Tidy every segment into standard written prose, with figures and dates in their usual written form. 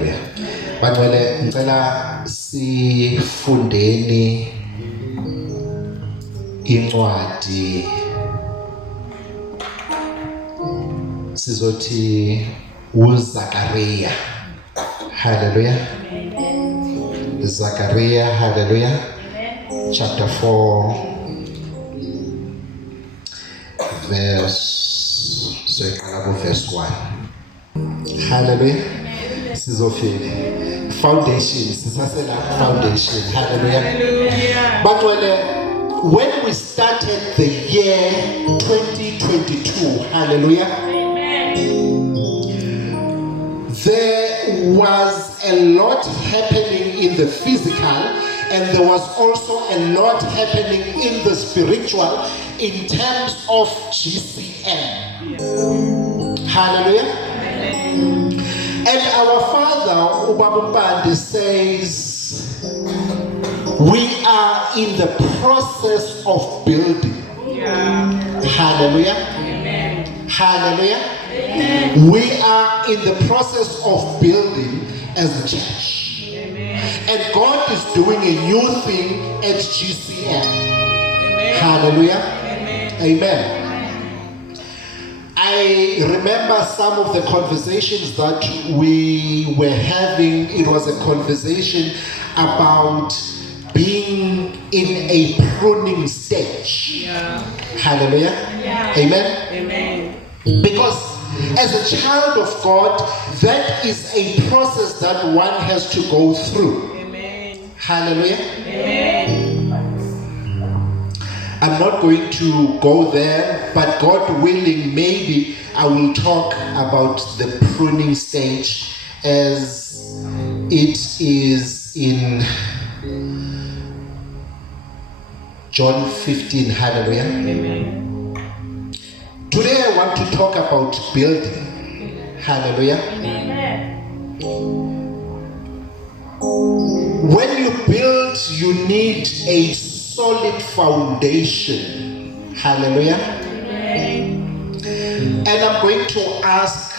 Hallelujah. Bangcwele ngicela sifundeni incwadi sizothi uZakaria. Hallelujah. Zakaria, hallelujah. Chapter 4 verse 1. Hallelujah. Sizofile foundation, sisasela foundation. Hallelujah. But when we started the year 2022, hallelujah, there was a lot happening in the physical, and there was also a lot happening in the spiritual in terms of GCM. Hallelujah. And our father, Ubaba Mpande, says we are in the process of building. Hallelujah. Hallelujah. We are in the process of building as a church. And God is doing a new thing at GCM. Hallelujah. Amen. I remember some of the conversations that we were having. It was a conversation about being in a pruning stage. Hallelujah. Amen. Amen. Because as a child of God, that is a process that one has to go through. Amen. Hallelujah. Amen. I'm not going to go there, but God willing, maybe I will talk about the pruning stage as it is in John 15. Hallelujah. Amen. Today I want to talk about building. Hallelujah. Amen. When you build, you need a solid foundation. Hallelujah. Amen. And I'm going to ask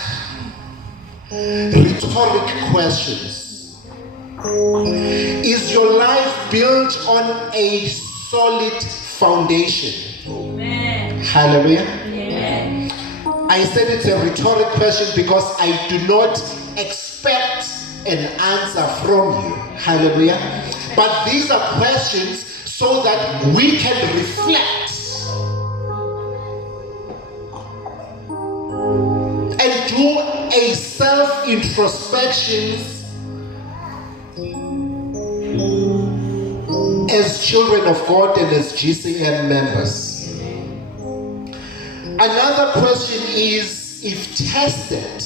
rhetoric questions. Is your life built on a solid foundation? Amen. Hallelujah. Amen. I said it's a rhetoric question because I do not expect an answer from you. Hallelujah. But these are questions so that we can reflect and do a self-introspection as children of God and as GCM members. Another question is, if tested,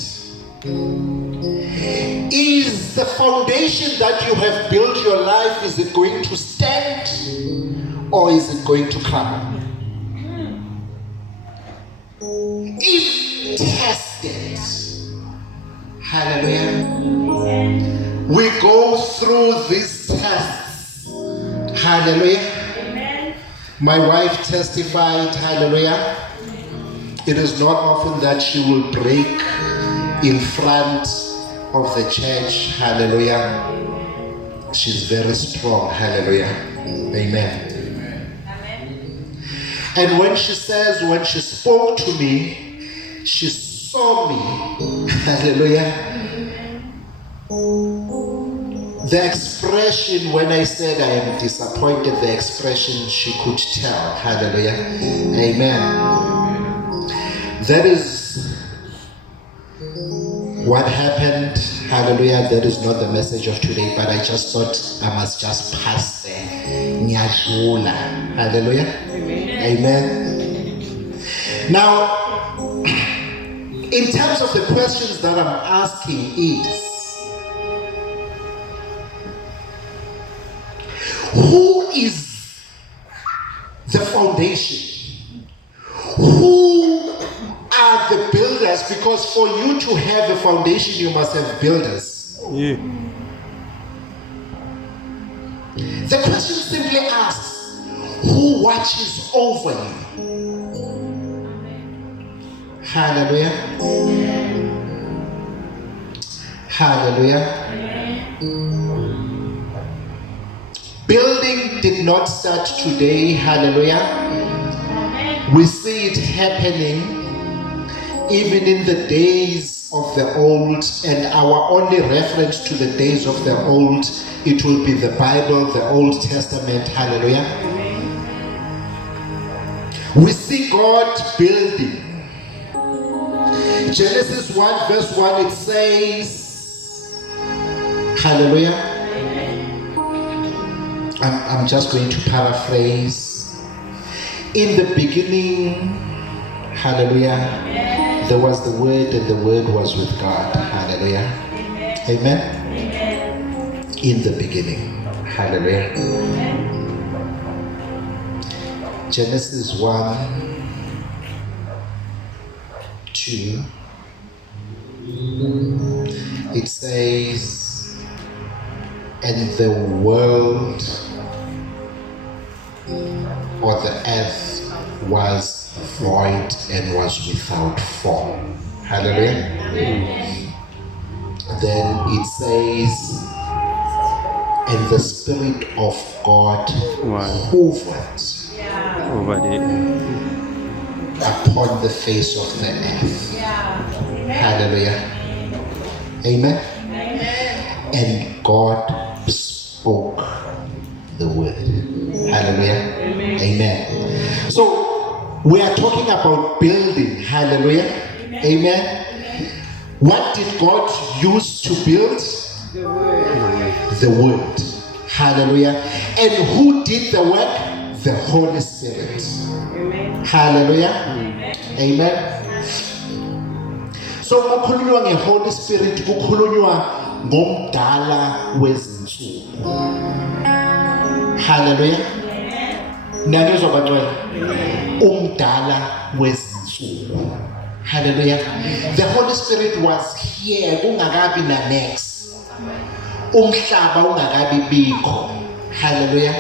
is the foundation that you have built your life, is it going to stand or is it going to crumble? If tested, hallelujah, we go through these tests, hallelujah. My wife testified, hallelujah. It is not often that she will break in front of the church, hallelujah. She's very strong, hallelujah. Amen. Amen. And when she says, when she spoke to me, she saw me, hallelujah. The expression, when I said I am disappointed, the expression she could tell, hallelujah. Amen. That is what happened, hallelujah. That is not the message of today, but I just thought I must just pass there. Nyashula, hallelujah. Amen. Now, in terms of the questions that I'm asking is, who is the foundation? Who are the builders? Because for you to have a foundation, you must have builders. Yeah. The question simply asks, who watches over you? Hallelujah. Hallelujah. Building did not start today. Hallelujah. We see it happening even in the days of the old, and our only reference to the days of the old, it will be the Bible, the Old Testament. Hallelujah. We see God building. Genesis 1 verse 1, it says, hallelujah. I'm just going to paraphrase. In the beginning, hallelujah, there was the Word, and the Word was with God. Hallelujah. Amen. In the beginning. Hallelujah. Genesis 1, 2. It says, and the world, or the earth, was void and was without form. Hallelujah. Then it says, and the Spirit of God hovered upon the face of the earth. Hallelujah. Amen. And God spoke the word. Hallelujah. Amen. So we are talking about building. Hallelujah. Amen. What did God use to build? The word. Hallelujah. And who did the work? The Holy Spirit. Hallelujah. Amen. So kukhulunywa ngeHoly Spirit, kukhulunywa ngomdala wezinsuku. Hallelujah. Nanizwa bantwana? Umdala wezinsuku. Hallelujah. The Holy Spirit was here kungakabi na next. Umhlaba ungakabi bikho. Hallelujah.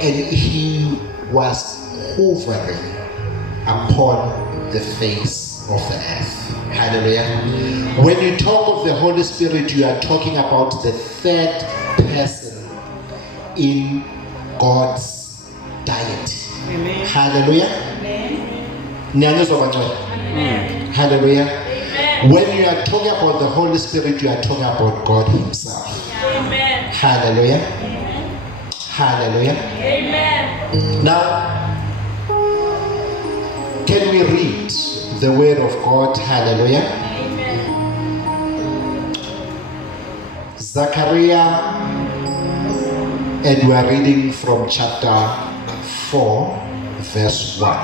And he was hovering upon the face of the earth. Hallelujah. When you talk of the Holy Spirit, you are talking about the third person in God's deity. Amen. Hallelujah. Amen. Hallelujah. Amen. When you are talking about the Holy Spirit, you are talking about God Himself. Amen. Hallelujah. Amen. Hallelujah. Amen. Now, can we read the word of God? Hallelujah. Amen. Zechariah, and we are reading from chapter 4, verse 1.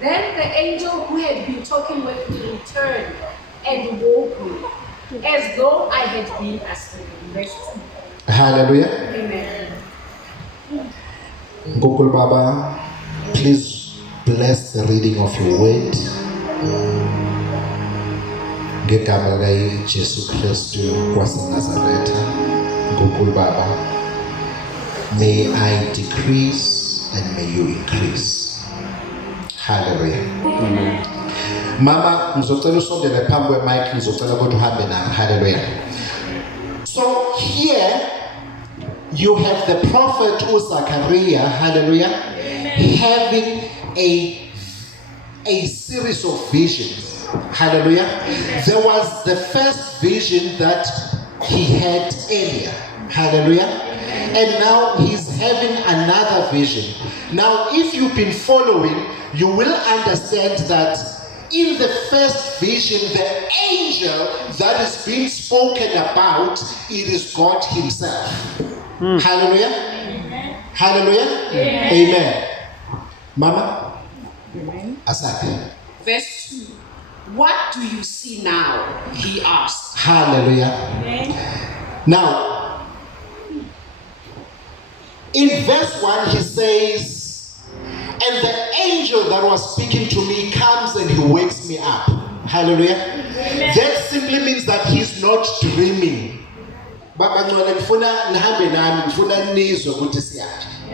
Then the angel who had been talking with me returned and woke me, as though I had been asleep. Verse 2. Hallelujah. Amen. Gokul Baba, please bless the reading of your word. Ngegama lika Jesu Kristu waseNazaretha. Gokul Baba, may I decrease and may you increase. Hallelujah. Amen. Mama, ngizocela usondele phambi kwemic, ngizocela ukuthi uhambe nami. Hallelujah. So here you have the prophet Zechariah, hallelujah, having a series of visions. Hallelujah. There was the first vision that he had earlier. Hallelujah. And now he's having another vision. Now, if you've been following, you will understand that in the first vision, the angel that is being spoken about, it is God Himself. Hallelujah. Amen. Hallelujah. Amen. Amen. Mama. Amen. Asante. Verse 2. What do you see now? He asked. Hallelujah. Amen. Now, in verse 1, he says, and the angel that was speaking to me comes and he wakes me up. Hallelujah. Amen. That simply means that he's not dreaming.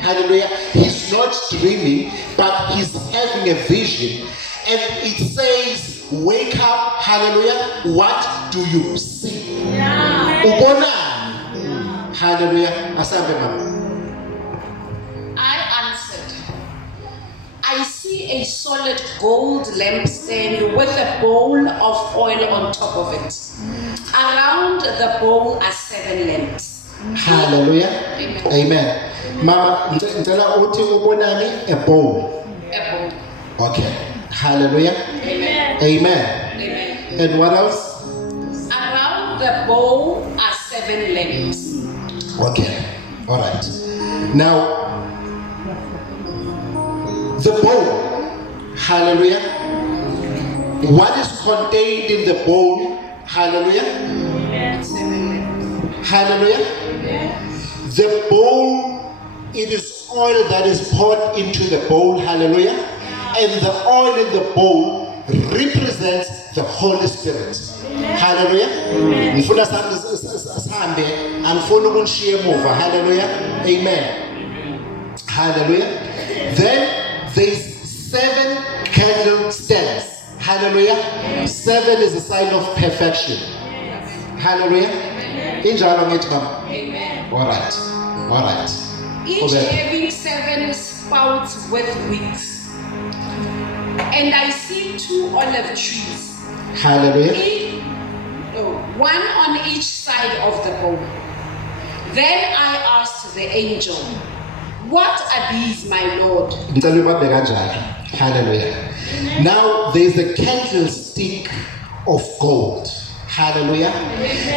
Hallelujah. He's not dreaming, but he's having a vision. And it says, wake up, hallelujah. What do you see? Ubonani. Hallelujah. Asambe mama. I answered, I see a solid gold lampstand with a bowl of oil on top of it. Around the bowl are 7 lamps. Hallelujah. Amen. Mama, ngicela uthi ubonani a bowl. A bowl. Okay. Hallelujah. Amen. Amen. Amen. And what else? Around the bowl are 7 lamps. Okay. All right. Now, the bowl. Hallelujah. What is contained in the bowl? Hallelujah. Hallelujah. The bowl, it is oil that is poured into the bowl. Hallelujah. And the oil in the bowl represents the Holy Spirit. Hallelujah. Ngifuna sihambe, angifuni ukunishiye emuva. Hallelujah. Amen. Hallelujah. Then there's 7 candlestands. Hallelujah. 7 is a sign of perfection. Hallelujah. Injalo ngithi mama. Amen. All right. All right. Each having 7 spouts with wings. And I see 2 olive trees. Hallelujah. One on each side of the bowl. Then I asked the angel, what are these, my Lord? Hallelujah. Now there's a candlestick of gold. Hallelujah.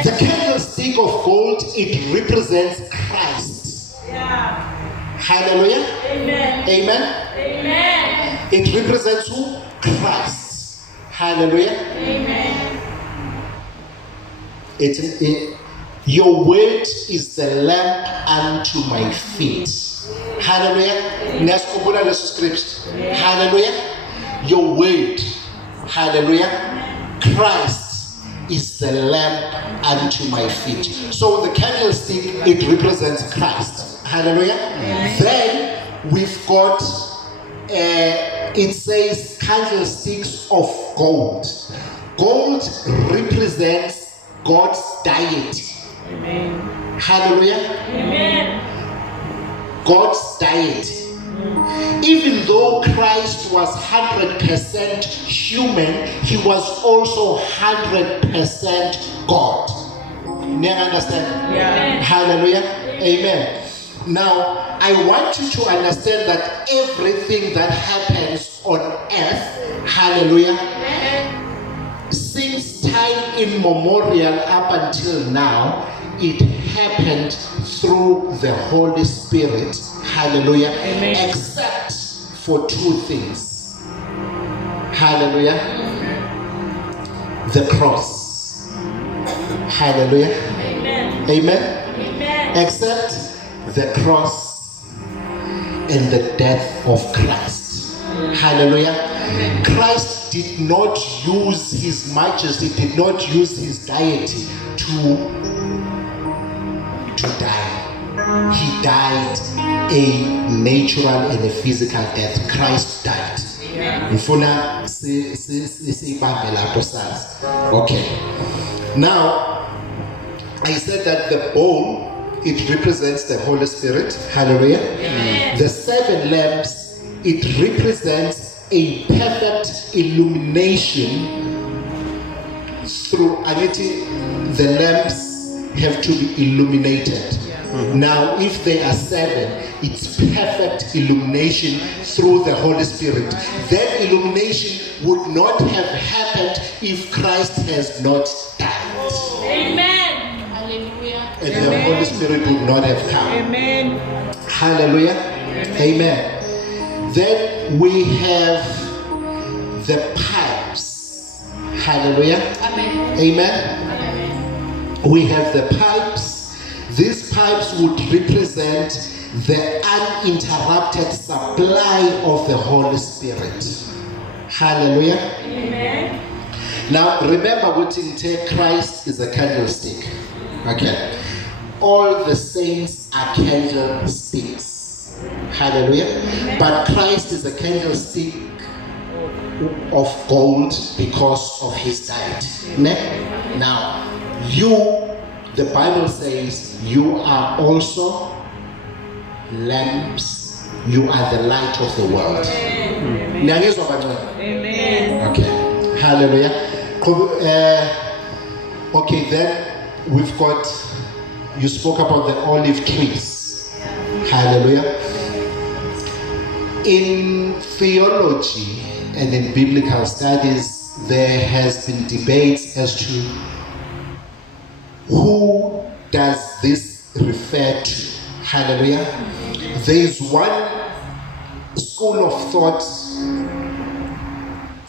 The candlestick of gold, it represents Christ. Yeah. Hallelujah. Amen. Amen. Amen. It represents who? Christ. Hallelujah. Amen. Your word is the lamp unto my feet. Hallelujah. Neskubula leso script. Hallelujah. Your word. Hallelujah. Christ is the lamp unto my feet. So the candlestick, it represents Christ. Hallelujah. Then we've got it says candlesticks of gold. Gold represents God's deity. Amen. Hallelujah. Amen. God's deity. Even though Christ was 100% human, he was also 100% God. You understand? Yeah. Hallelujah. Amen. Now, I want you to understand that everything that happens on earth, hallelujah, since time immemorial up until now, it happened through the Holy Spirit, hallelujah. Amen. Except for 2 things. Hallelujah. The cross. Hallelujah. Amen. Amen. Amen. Except the cross and the death of Christ. Hallelujah. Amen. Christ did not use his majesty, did not use his deity to die. He died a natural and a physical death. Christ died. Okay. Now, I said that the bowl, it represents the Holy Spirit. Hallelujah. Amen. The 7 lamps, it represents a perfect illumination through the lamps have to be illuminated. Now, if there are 7, it's perfect illumination through the Holy Spirit. That illumination would not have happened if Christ has not died. Amen. Hallelujah. And the Holy Spirit would not have come. Amen. Hallelujah. Amen. Then we have the pipes. Hallelujah. Amen. Amen. We have the pipes. These pipes would represent the uninterrupted supply of the Holy Spirit. Hallelujah. Amen. Now remember what in Christ is a candlestick. Okay. All the saints are candlesticks. Hallelujah. Amen. But Christ is a candlestick of gold because of his deity. Now, you, the Bible says you are also lamps. You are the light of the world. Amen. Okay. Hallelujah. Okay, then we've got, you spoke about the olive trees. Hallelujah. In theology and in biblical studies, there has been debates as to who does this refer to. Hallelujah. There is one school of thought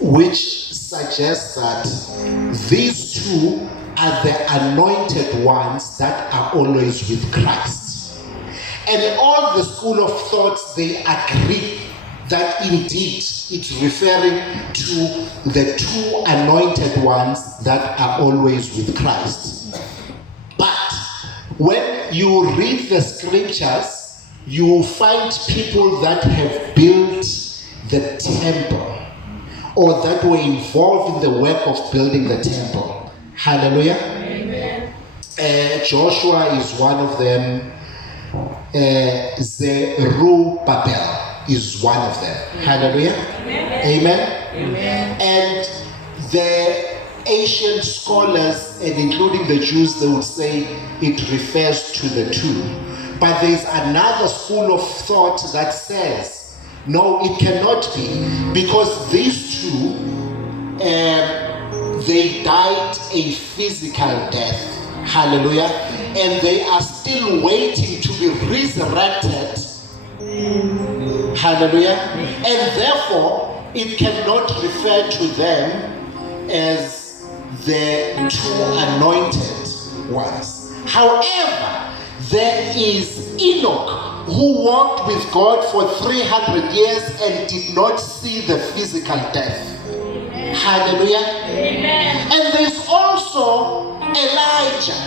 which suggests that these two are the anointed ones that are always with Christ. And all the school of thoughts, they agree that indeed it's referring to the two anointed ones that are always with Christ. But when you read the scriptures, you find people that have built the temple or that were involved in the work of building the temple. Hallelujah. Amen. Joshua is one of them. Zerubbabel is one of them. Hallelujah. Amen. Amen. And the ancient scholars, and including the Jews, they would say it refers to the two. But there's another school of thought that says, no, it cannot be, because these two, they died a physical death. Hallelujah. And they are still waiting to be resurrected. Hallelujah. And therefore, it cannot refer to them as the two anointed ones. However, there is Enoch who walked with God for 300 years and did not see the physical death. Hallelujah. Amen. And there's also Elijah.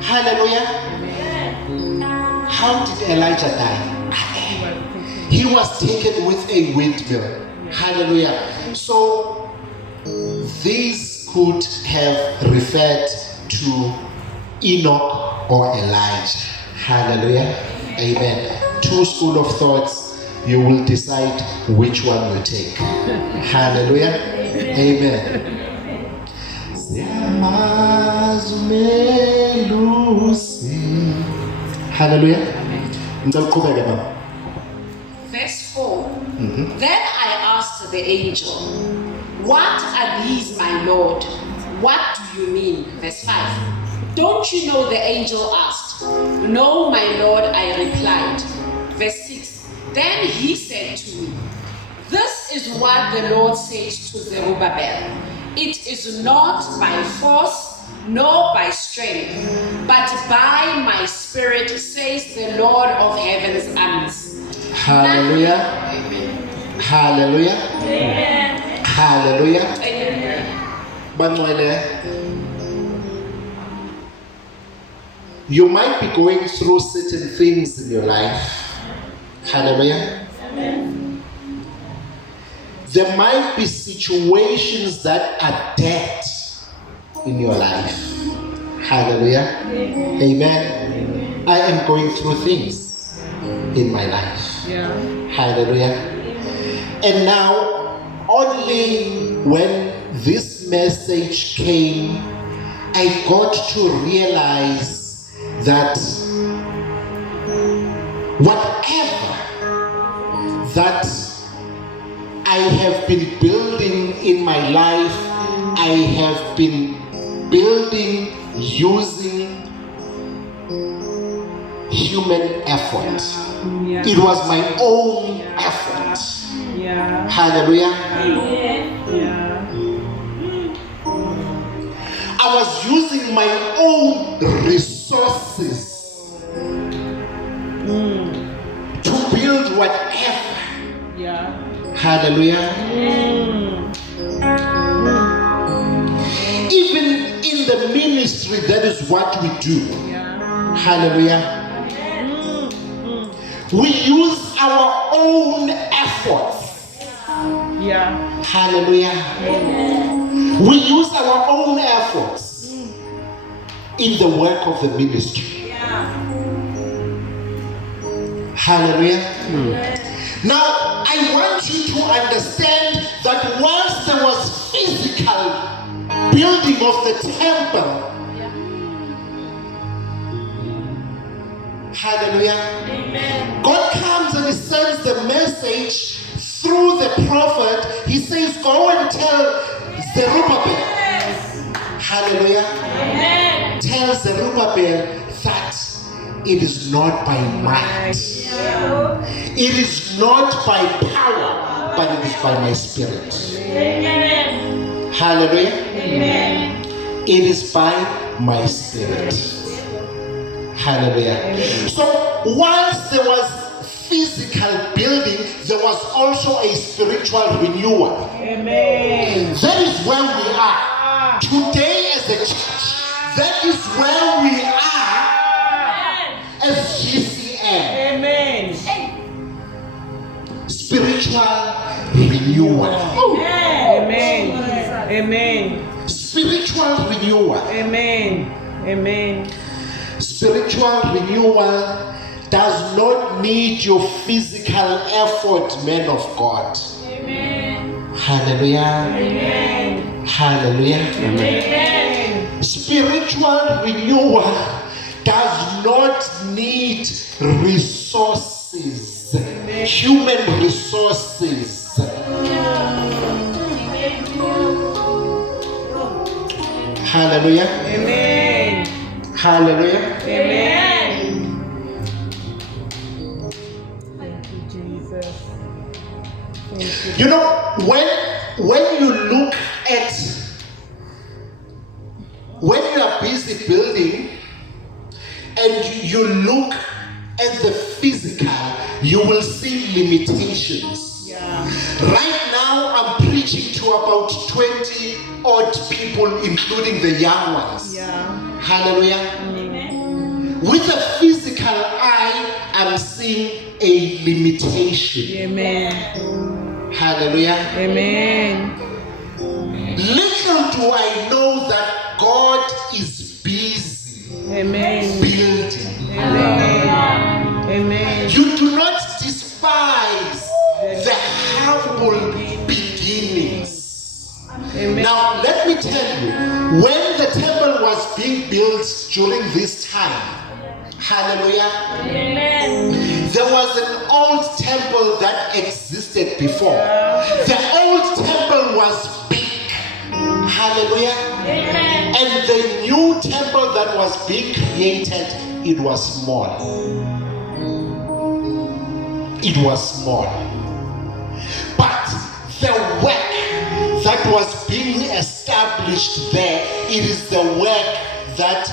Hallelujah. Amen. How did Elijah die? He was taken with a windmill. Hallelujah. So these could have referred to Enoch or Elijah. Hallelujah. Amen. Two school of thoughts. You will decide which one you take. Hallelujah. Amen. Hallelujah. Verse 4. Then I asked the angel, what are these, my Lord? What do you mean? Verse 5. Don't you know, the angel asked. No, my Lord, I replied. Verse 6. Then he said to me, this is what the Lord says to Zerubbabel. It is not by force nor by strength, but by my spirit, says the Lord of heaven's armies. Hallelujah. Amen. Hallelujah. Amen. Hallelujah. Amen. Banwele, you might be going through certain things in your life. Hallelujah. Amen. There might be situations that are dead in your life. Hallelujah. Amen. Amen. I am going through things in my life. Hallelujah. And now, only when this message came, I got to realize that whatever that I have been building in my life, I have been building using human effort. It was my own effort. Hallelujah. I was using my own resources to build whatever. Hallelujah. Even in the ministry, that is what we do. Hallelujah. We use our own efforts. Hallelujah. We use our own efforts in the work of the ministry. Hallelujah. Now, I want you to understand that once there was physical building of the temple, hallelujah, amen, God comes and he sends the message through the prophet. He says, go and tell Zerubbabel, hallelujah, amen, tell Zerubbabel that it is not by might, it is not by power, but it is by my spirit. Amen. Hallelujah. Amen. It is by my spirit. Hallelujah. Amen. So once there was physical building, there was also a spiritual renewal. Amen. That is where we are today as a church. That is where we are as GCM. Amen. Spiritual renewal. Amen. Amen. Spiritual renewal. Amen. Amen. Spiritual renewal does not need your physical effort, men of God. Amen. Hallelujah. Amen. Hallelujah. Amen. Spiritual renewal does not need resources, human resources. Hallelujah. Amen. Hallelujah. Amen. Thank you, Jesus. Thank you. You know, when you look at, when you are busy building and you look at the physical, you will see limitations. Yeah. Right now, I'm preaching to about 20 odd people, including the young ones. Yeah. Hallelujah. Amen. With a physical eye, I'm seeing a limitation. Amen. Hallelujah. Amen. Little do I know that God is busy. Amen. Building. Amen. Amen. You do not despise the humble beginnings. Amen. Now, let me tell you, when the temple was being built during this time, hallelujah, amen, there was an old temple that existed before. The old temple was big, hallelujah, amen, and the new temple that was being created, it was small. It was small. But the work that was being established there, it is the work that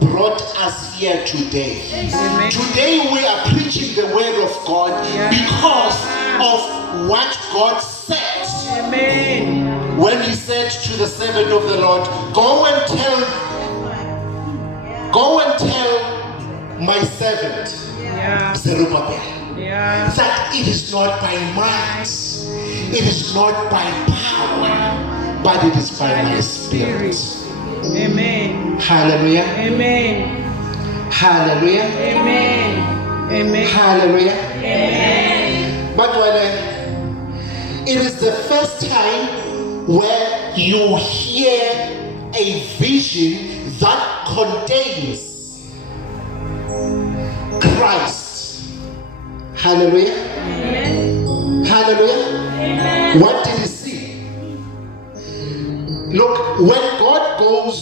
brought us here today. Amen. Today we are preaching the word of God because of what God said. Amen. When he said to the servant of the Lord, go and tell my servant Zerubbabel that it is not by might, it is not by power, but it is by my spirit. Amen. Hallelujah. Amen. Hallelujah. Amen. Amen. Hallelujah. Amen. But it is the first time where you hear a vision that contains Christ. Hallelujah. Amen. Hallelujah. Amen. What did he see? Look, when God goes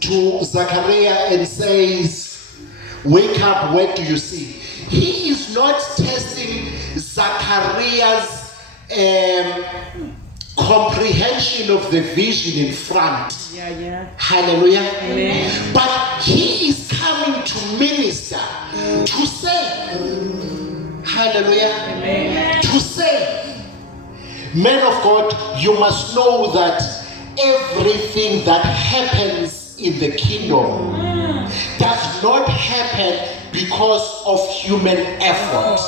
to Zachariah and says, wake up, what do you see? He is not testing Zachariah's comprehension of the vision in front. Hallelujah. Amen. But he is coming to minister, to say, hallelujah, amen, to say, men of God, you must know that everything that happens in the kingdom does not happen because of human effort.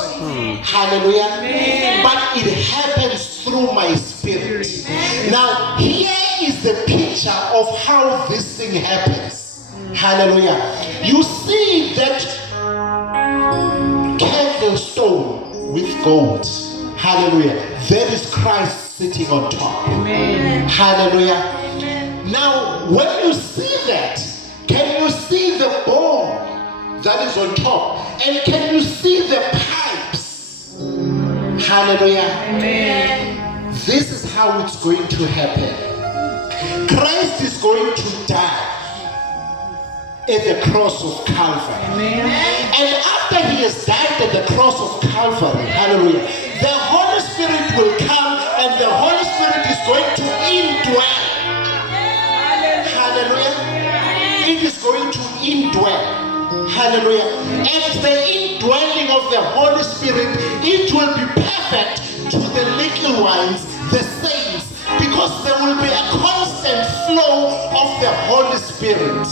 Hallelujah. Amen. But it happens through my spirit. Amen. Now, here is the picture of how this thing happens. Hallelujah. You see that candlestone with gold. Hallelujah. There is Christ sitting on top. Amen. Hallelujah. Now, when you see that, can you see the bowl that is on top? And can you see the pipes? Hallelujah. Amen. This is how it's going to happen. Christ is going to die at the cross of Calvary. Amen. And after he has died at the cross of Calvary, hallelujah, the Holy Spirit will come and the Holy Spirit is going to indwell. Hallelujah. It is going to indwell. Hallelujah. And the indwelling of the Holy Spirit, it will be perfect to the little ones, the saints, because there will be a constant flow of the Holy Spirit.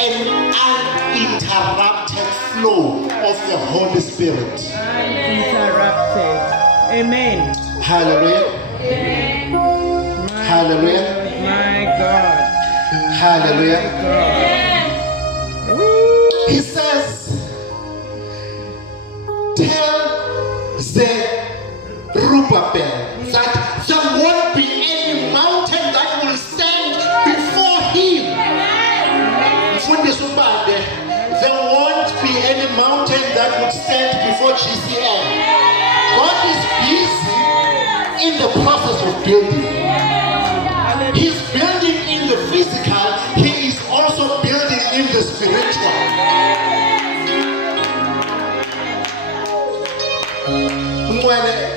An uninterrupted flow of the Holy Spirit. Uninterrupted. Amen. Hallelujah. Amen. Hallelujah. My God. Hallelujah. God. He says, tell Zerubbabel that there won't be any mountain that will stand before him. There won't be any mountain that would stand before GCM. God is busy in the process of building. He's building in the physical, he is also building in the spiritual.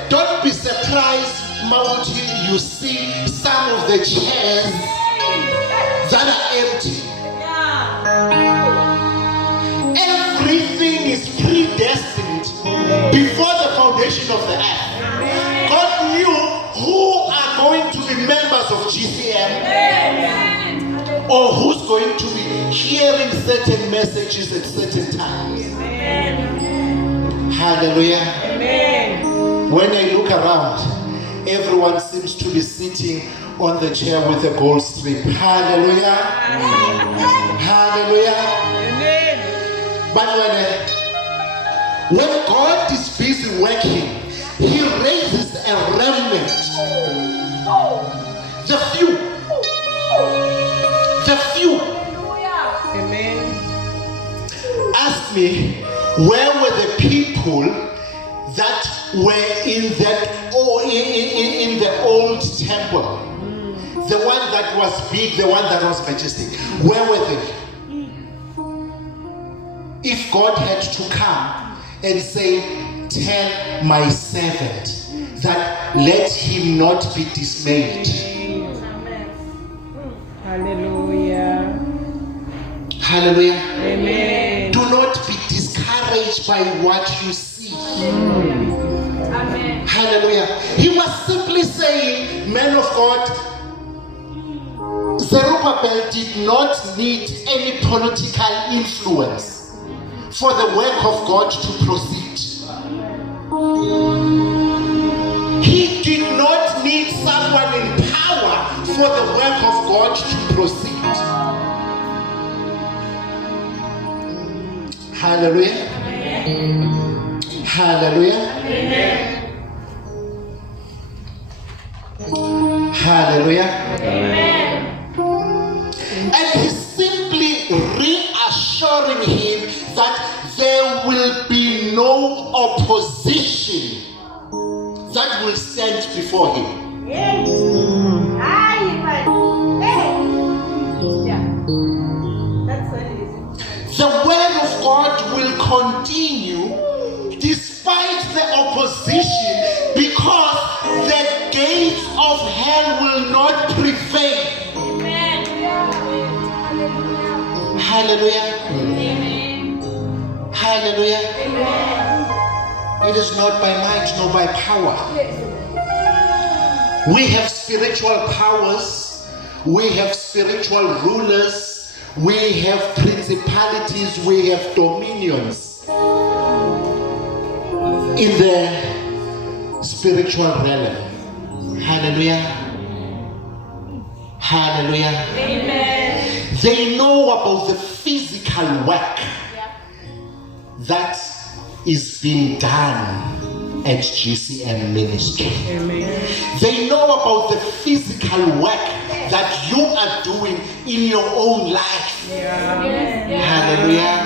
Don't be surprised, Mauti, you see some of the chairs that are empty. Everything is predestined before the foundation of the earth. God knew who are going to be members of GCM or who's going to be hearing certain messages at certain times. Hallelujah. When I look around, everyone seems to be sitting on the chair with a gold strip. Hallelujah. Hallelujah. But when God is busy working, he raises a remnant. The few. The few. Amen. Ask me, where were the people that were in that in the old temple? The one that was big, the one that was majestic. Where were they? If God had to come and say, tell my servant that let him not be dismayed. Hallelujah. Hallelujah. Amen. Do not be discouraged by what you see. Amen. Hallelujah. He was simply saying, man of God, Zerubbabel did not need any political influence for the work of God to proceed. He did not need someone in power for the work of God to proceed. Hallelujah. Hallelujah. Hallelujah. And he's simply reassuring him that there will be no opposition that will stand before him. The word of God will continue despite the opposition, because the gates of hell will not prevail. Hallelujah. Hallelujah. It is not by might nor by power. We have spiritual powers. We have spiritual rulers. We have principalities. We have dominions in the spiritual realm. Hallelujah. Hallelujah. Amen. They know about the physical work that is being done at GCM ministry. Amen. They know about the physical work that you are doing in your own life. Hallelujah.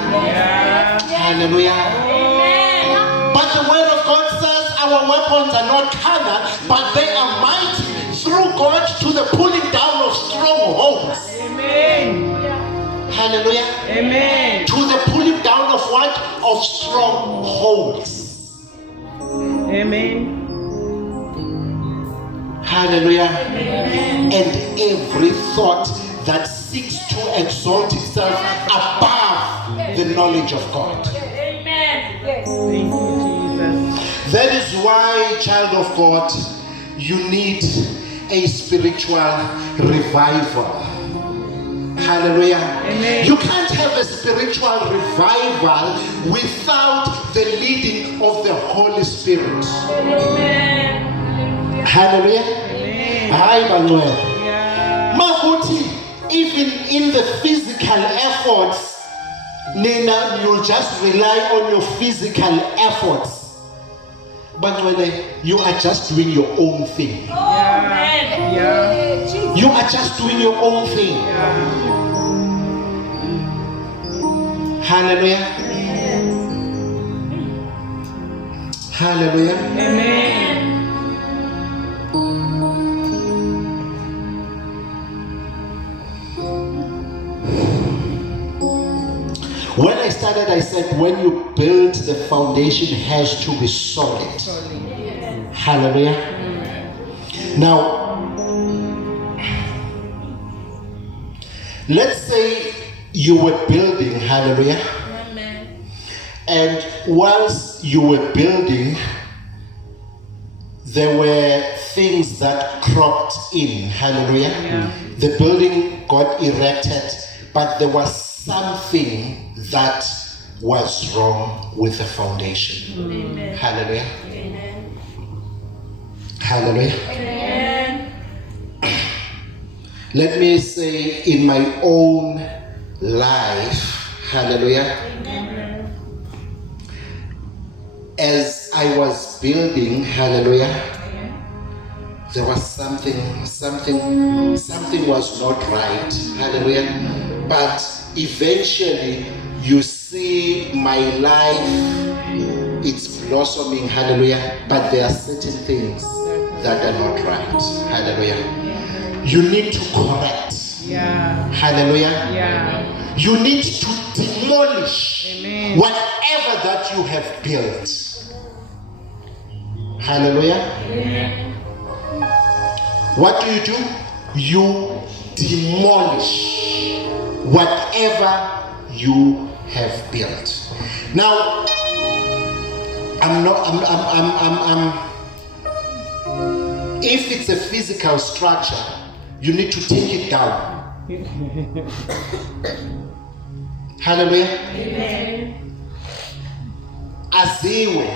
Hallelujah. Amen. But the word of God says our weapons are not carnal, but they are mighty through God to the pulling down of strongholds. Amen. Hallelujah. Amen. To the pulling down of what? Of strongholds. Amen. Hallelujah. And every thought that seeks to exalt itself above the knowledge of God. Amen. Thank you, Jesus. That is why, child of God, you need a spiritual revival. Hallelujah. Amen. You can't have a spiritual revival without the leading of the Holy Spirit. Amen. Hallelujah. Amen. Hayi banqwele. Yeah. Makuthi, even in the physical efforts, Nina, you'll just rely on your physical efforts. Banqwele, you are just doing your own thing. Yeah. Yeah. You are just doing your own thing. Yeah. Hallelujah. Hallelujah. Amen. When I started, I said, when you build, the foundation has to be solid. Hallelujah. Now, let's say you were building, hallelujah. And whilst you were building, there were things that cropped in, hallelujah. Yeah. The building got erected, but there was something that was wrong with the foundation. Amen. Hallelujah. Amen. Hallelujah. Amen. Let me say, in my own life, hallelujah, as I was building, hallelujah, there was something was not right, hallelujah. But eventually you see my life, it's blossoming, hallelujah, but there are certain things that are not right, hallelujah. You need to correct, Yeah. hallelujah. Yeah. You need to demolish Amen. whatever that you have built. Hallelujah. What do? You demolish whatever you have built. Now, if it's a physical structure, you need to take it down. Hallelujah. Amen. Aziwe.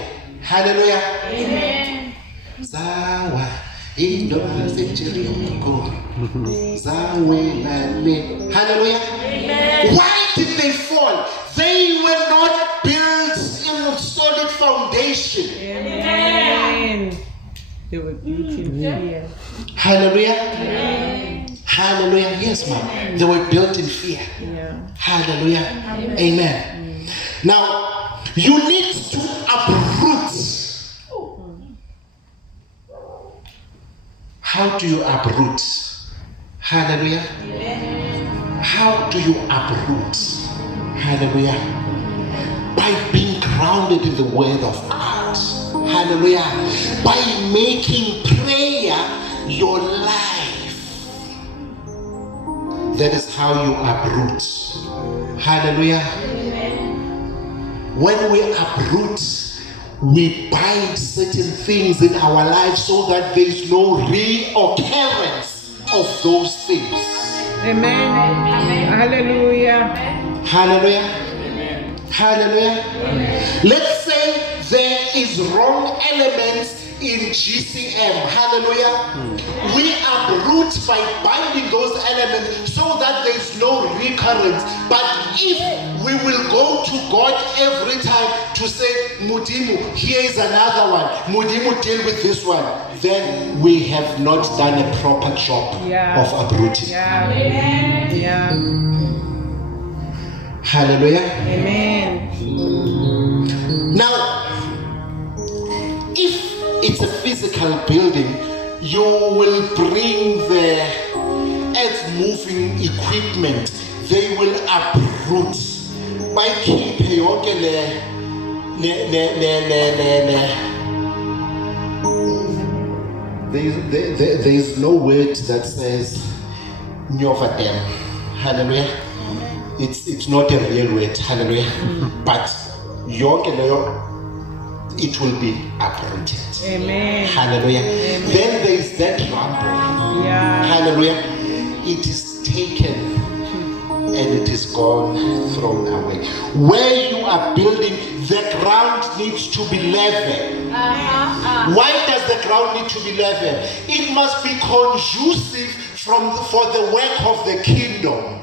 Hallelujah. Amen. Zawa. Zawe. Hallelujah. Amen. Why did they fall? They were not built in a solid foundation. Amen. They were built in fear. Hallelujah. Amen. Hallelujah. Yes, ma'am. They were built in fear. Yeah. Hallelujah. Amen. Now, you need to uproot. How do you uproot? Hallelujah. How do you uproot? Hallelujah. By being grounded in the word of God. Hallelujah. By making prayer your life. That is how you uproot. Hallelujah. When we uproot, we bind certain things in our lives so that there is no reoccurrence of those things. Amen. Hallelujah. Hallelujah. Hallelujah. Let's say there is wrong elements in GCM. Hallelujah. We uproot by binding those elements so that there is no recurrence. But if we will go to God every time to say, Mudimu, here is another one. Mudimu, deal with this one. Then we have not done a proper job of uprooting. Yeah. Hallelujah. Amen. Now, if it's a physical building, you will bring the earth moving equipment. They will uproot. By keep there is no word that says nyovadem. Hallelujah. It's not a real word. Hallelujah. But it will be uprooted. Amen. Hallelujah. Amen. Then there is that rumble. Yeah. Hallelujah. It is taken and it is gone, thrown away. Where you are building, the ground needs to be level. Why does the ground need to be level? It must be conducive for the work of the kingdom.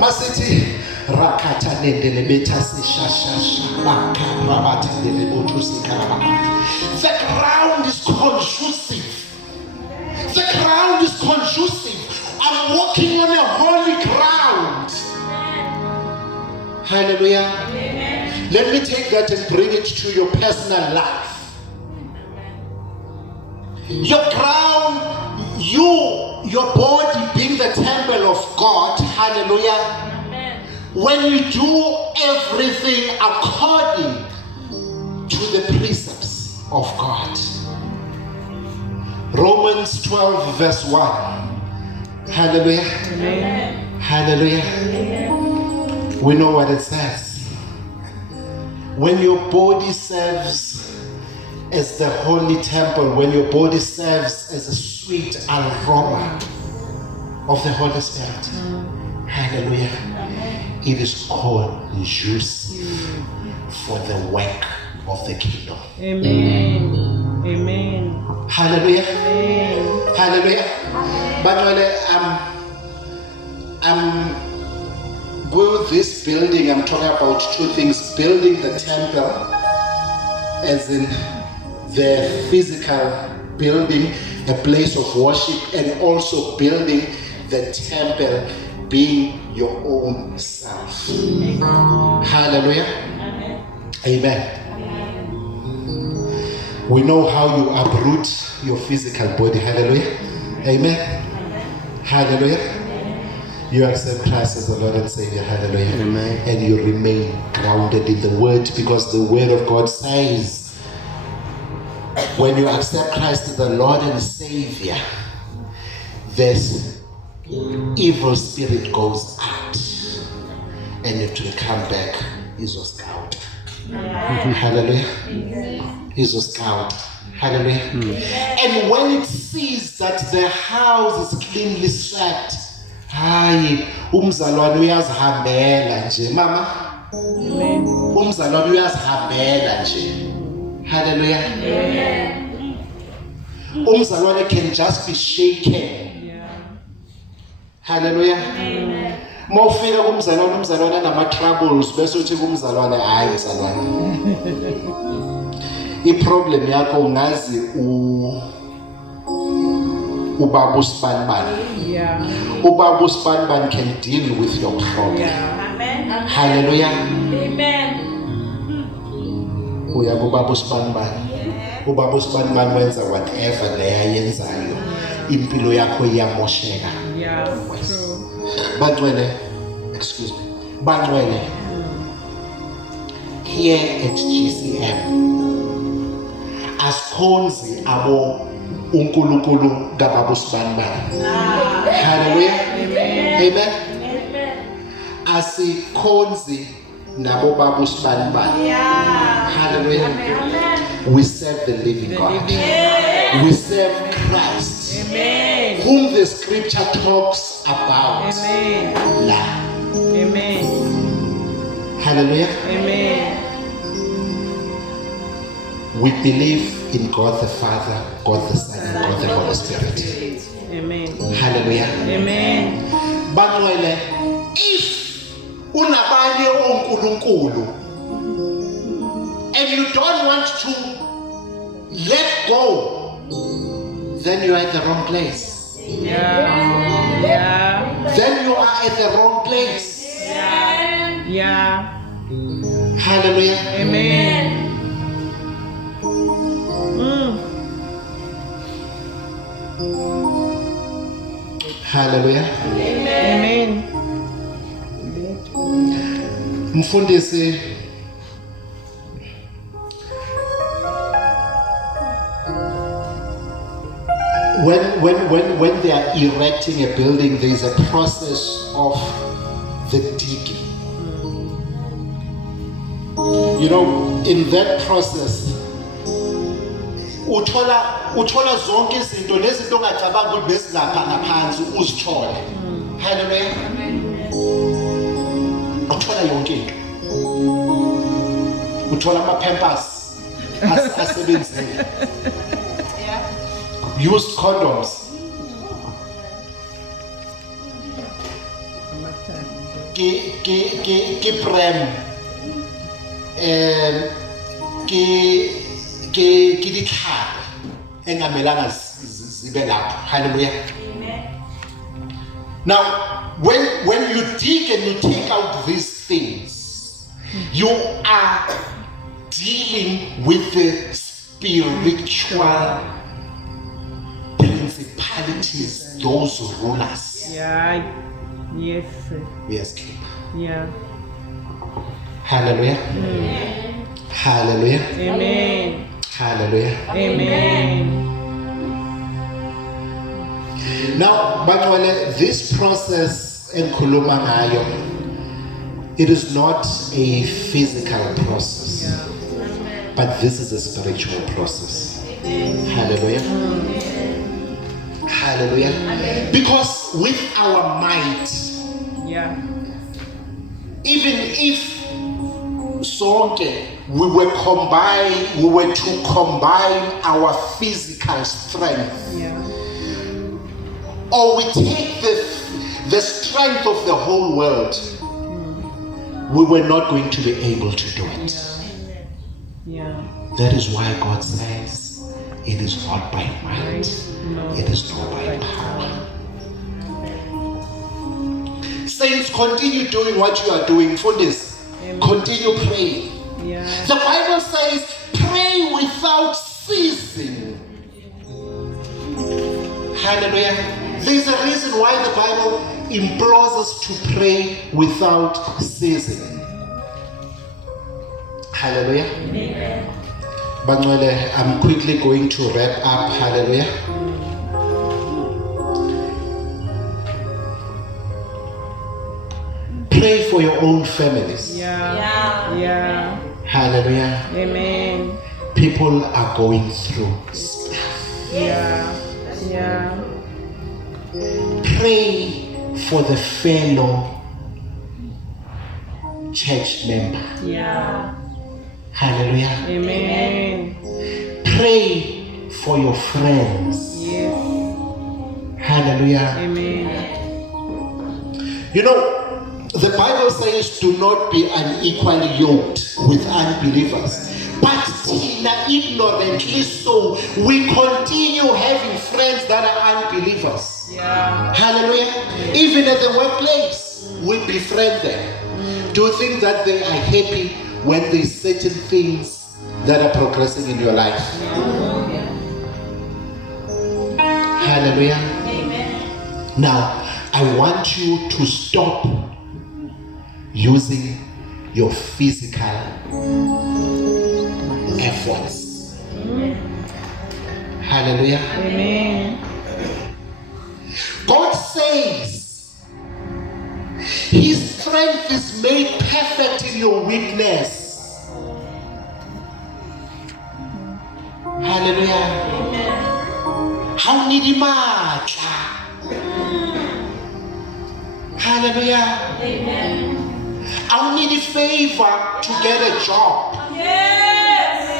Masiti rakata nendelebeta sishashasha bakarabata ndelebotu sikaraba. The ground is conducive. The ground is conducive. I'm walking on a holy ground. Hallelujah. Amen. Let me take that and bring it to your personal life. Your ground, your body being the temple of God. Hallelujah. Amen. When you do everything according to the precepts of God. Romans 12 verse 1. Hallelujah. Amen. Hallelujah. Amen. We know what it says. When your body serves as the holy temple, when your body serves as a sweet aroma of the Holy Spirit, hallelujah, it is called juice for the work of the kingdom. Amen. Amen. Hallelujah. Amen. Hallelujah. But when I'm with this building, I'm talking about two things: building the temple, as in the physical building, a place of worship, and also building the temple, being your own self. Hallelujah. Amen. We know how you uproot your physical body. Hallelujah. Amen. Hallelujah. You accept Christ as the Lord and Savior. Hallelujah. Amen. And you remain grounded in the Word, because the Word of God says, when you accept Christ as the Lord and Savior, this evil spirit goes out and it will come back. He's a scout. Hallelujah. He's a scout. Hallelujah. And when it sees that the house is cleanly swept, hayi, umzalwane uyazihambela nje mama. Umzalwane uyazihambela nje. Hallelujah. Umzalwane can just be shaken. Hallelujah. Mawufika kumzalwane nama-troubles bese uthi kumzalwane hayi mzalwane. I-problem yakho ungazi ubaba usibanibani. Ubaba usibanibani can deal with your problem. Hallelujah. Amen. Uya kubaba usibanibani. Ubaba usibanibani wenza whatever le ayenzayo. Impilo yakho iyamosheka. Bangcwele, excuse me. Bangcwele. Here at GCM, asikhonzi abo uNkulunkulu kababa usibanibani. Hallelujah. Amen. Asikhonzi nabo baba usibanibani. Hallelujah. We serve the living God. We serve Christ. Amen. Whom the scripture talks about. Amen. Amen. Hallelujah. Amen. We believe in God the Father, God the Son, and God the Holy Spirit. Amen. Hallelujah. Amen. Bangcwele, if unabanye onkulunkulu and you don't want to let go, then you are at the wrong place. Yeah. Yeah. Then you are at the wrong place. Yeah. Hallelujah. Amen. Hallelujah. Amen. Mfundisi, when they are erecting a building, there is a process of the digging. You know, in that process, uthola zonke izinto nezinto ongacabanga ukuthi bezilapha ngaphansi uzithole. Hallelujah. Uthola yonke into. Uthola ama-pampers asebenzile. Used condoms. Ke prem. Ke ditlhare engamelanga zibe lapho. Hallelujah. Now, when you dig and you take out these things, you are dealing with the spiritual principalities, those rulers. Yeah. Yes. Yes. Yeah. Hallelujah. Hallelujah. Amen. Hallelujah. Amen. Now, Bangcwele, this process enkhuluma ngayo, it is not a physical process, but this is a spiritual process. Hallelujah. Hallelujah. Because with our might, Yeah. even if sonke we were to combine our physical strength, Yeah. or we take the strength of the whole world, we were not going to be able to do it. Yeah. That is why God says, it is not by might, it is not by power. Saints, continue doing what you are doing for this. Continue praying. Yeah. The Bible says, pray without ceasing. Hallelujah. There's a reason why the Bible implores us to pray without ceasing. Hallelujah. Bangcwele, I'm quickly going to wrap up. Hallelujah. Pray for your own families. Yeah. Yeah. Hallelujah. Amen. People are going through stuff. Yeah. Yeah. Pray for the fellow church member. Yeah. Hallelujah. Amen. Pray for your friends. Yes. Hallelujah. Amen. You know, the Bible says do not be unequally yoked with unbelievers. But ignorantly so, we continue having friends that are unbelievers. Yeah. Hallelujah. Even at the workplace, we befriend them. Do you think that they are happy when there's certain things that are progressing in your life? Hallelujah. Amen. Now, I want you to stop using your physical efforts. Hallelujah. Amen. God says His strength is made perfect in your weakness. Hallelujah. How need Hallelujah. Amen. I'll need favor to get a job. Yes.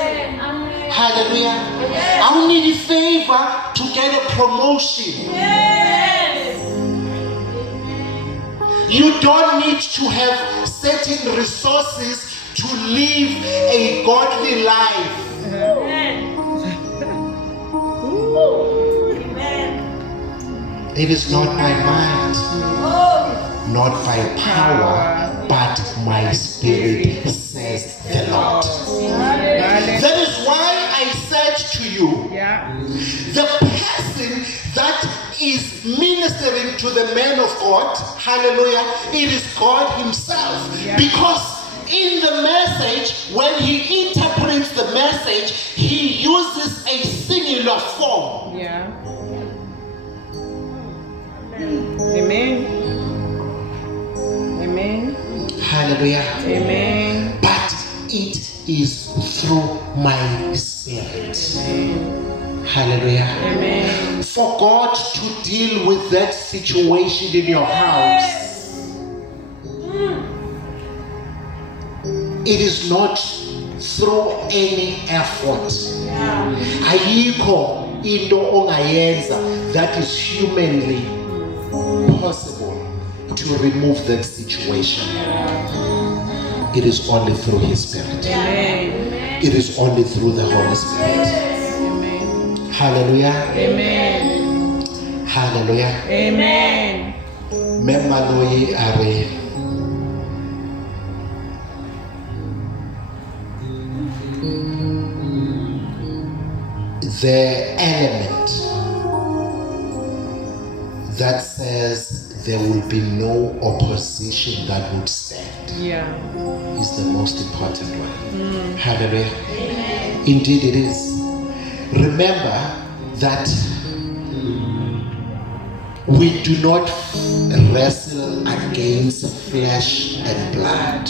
Hallelujah. I'll need favor to get a promotion. Yes. You don't need to have certain resources to live a godly life. Amen. It is not by might, Oh. not by power, but my spirit, says the Lord. That is why I said to you, Yeah. the person that is ministering to the man of God, hallelujah, it is God himself. Yeah. Because in the message, when he interprets the message, he uses a singular form. Yeah. Amen. Amen. Hallelujah. Amen. But it is through my spirit. Hallelujah. Amen. For God to deal with that situation in your house, it is not through any effort. Ayikho into ongayenza that is humanly possible to remove that situation. It is only through His Spirit. Amen. It is only through the Holy Spirit. Amen. Hallelujah. Amen. Hallelujah. Amen. Memaloyi are the element that says there will be no opposition that would stand Yeah. is the most important one. Hallelujah. Indeed it is. Remember that we do not wrestle against flesh and blood.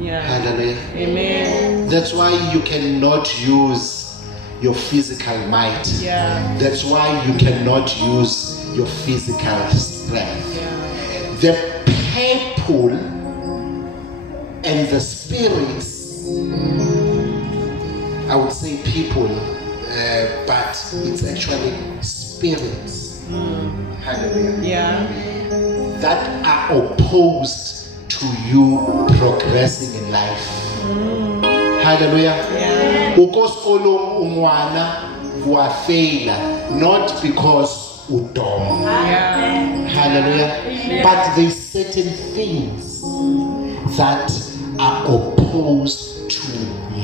Yeah. Hallelujah. Amen. That's why you cannot use your physical might. Yeah. That's why you cannot use your physical strength. Yeah. The people and the spirits, I would say people, but it's actually spirits. Hallelujah. Yeah. That are opposed to you progressing in life. Hallelujah. Yeah. Ukosolo umwana wafaila, not because udom. Yeah. Hallelujah. But there's certain things that are opposed to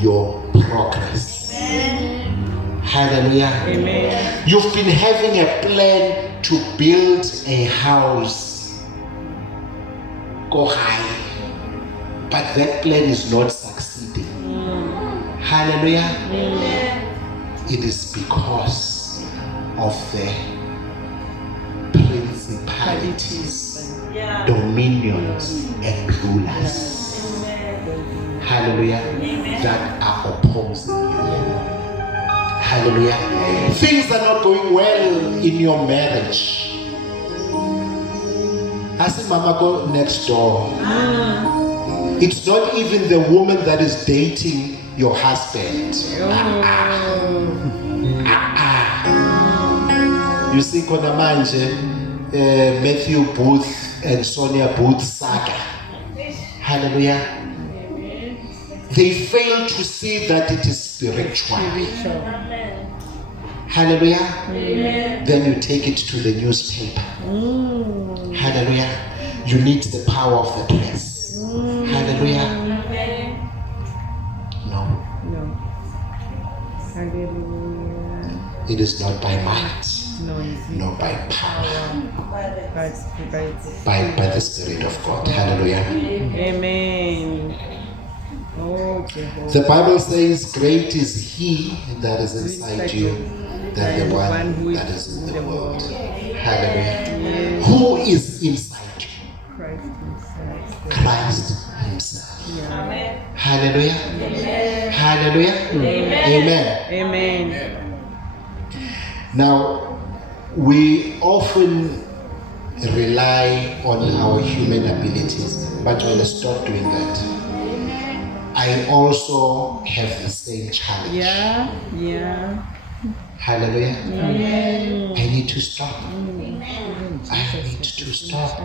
your progress. Hallelujah. Amen. You've been having a plan to build a house. Go high. But that plan is not succeeding. Hallelujah. It is because of the principalities, dominions, and rulers. Hallelujah. That are opposing you. Hallelujah. Things are not going well in your marriage. I see Mama go next door. It's not even the woman that is dating your husband. You see, Kona Manje, Matthew Booth and Sonia Booth saga. Hallelujah. They fail to see that it is spiritual. Hallelujah. Then you take it to the newspaper. Hallelujah. You need the power of the press. Hallelujah. No. No. Hallelujah. It is not by might, No, it's nor by power, by by the Spirit of God. Hallelujah. Amen. Oh, Jehovah. The Bible says, great is He that is inside you than the one that is in the world. Hallelujah. Who is inside you? Christ himself. Christ Himself. Yeah. Hallelujah. Hallelujah. Amen. Amen. Now, we often rely on our human abilities. But let's stop doing that. I also have the same challenge. Yeah. Hallelujah. Amen. I need to stop. I need to stop.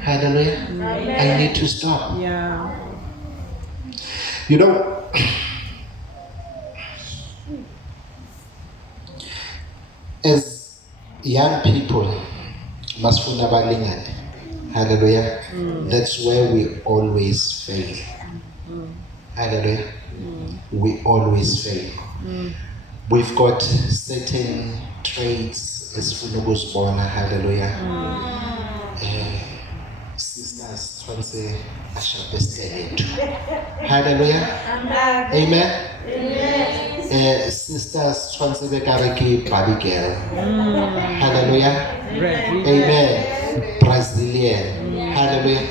Hallelujah. I need to stop. Yeah. You know, as young people, masifuna balingane. Hallelujah. That's where we always fail. Hallelujah. We always fail. We've got certain traits esifuna ukuzibona. Hallelujah. Sisters fancy ashapestelento. Hallelujah. Amen. Sisters fancy bekareki Barbie girl. Hallelujah. Amen. Brazilian. Hallelujah.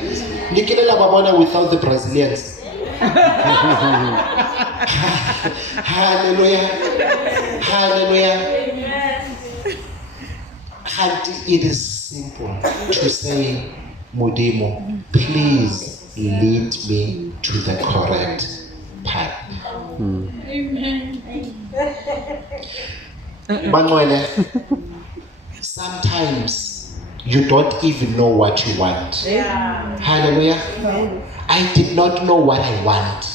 Nikilela babona without the Brazilians. Hallelujah. Hallelujah. It is simple to say, Modimo, please lead me to the correct path. Manuele, sometimes you don't even know what you want. Hallelujah. I did not know what I want.